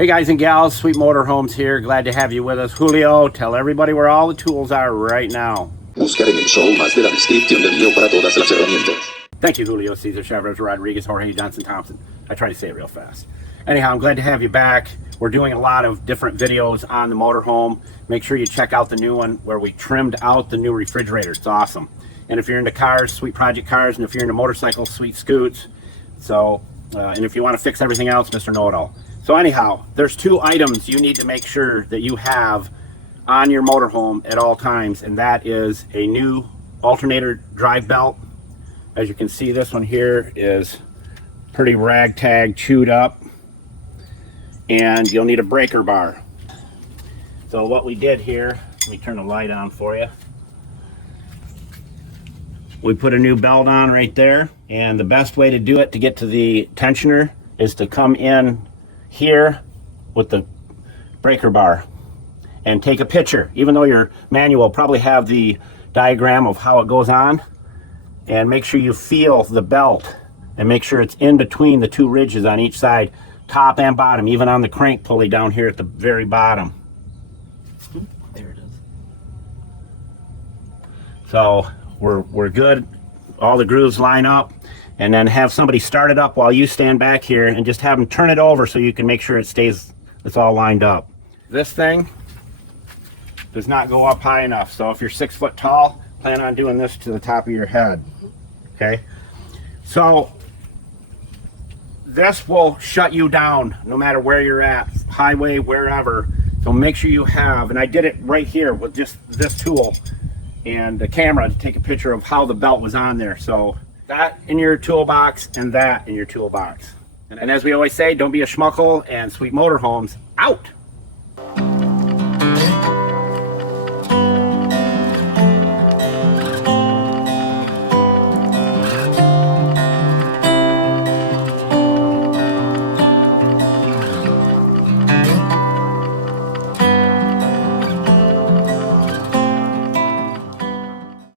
Hey guys and gals, Sweet Motorhomes here. Glad to have you with us. Julio, tell everybody where all the tools are right now. Buscar en el show más de la descripción del video para todas las herramientas. Thank you, Julio, Cesar, Chavez, Rodriguez, Jorge, Johnson, Thompson. I try to say it real fast. Anyhow, I'm glad to have you back. We're doing a lot of different videos on the motorhome. Make sure you check out the new one where we trimmed out the new refrigerator. It's awesome. And if you're into cars, Sweet Project Cars, and if you're into motorcycles, Sweet Scoots. So, and if you want to fix everything else, Mr. Know-It-All. So anyhow, there's two items you need to make sure that you have on your motorhome at all times, and that is a new alternator drive belt. As you can see, this one here is pretty ragtag, chewed up, and you'll need a breaker bar. So what we did here, let me turn the light on for you. We put a new belt on right there, and the best way to do it to get to the tensioner is to come in here with the breaker bar and take a picture. Even though your manual will probably have the diagram of how it goes on, and make sure you feel the belt and make sure it's in between the two ridges on each side, top and bottom, even on the crank pulley down here at the very bottom. There it is. So we're good. All the grooves line up, and then have somebody start it up while you stand back here and just have them turn it over so you can make sure it's all lined up. This thing does not go up high enough, so if you're 6 foot tall, plan on doing this to the top of your head. Okay, so this will shut you down no matter where you're at, highway, wherever. So make sure you have, and I did it right here with just this tool and the camera to take a picture of how the belt was on there. So that in your toolbox and that in your toolbox. And as we always say, don't be a schmuckle, and Sweet Motorhomes out.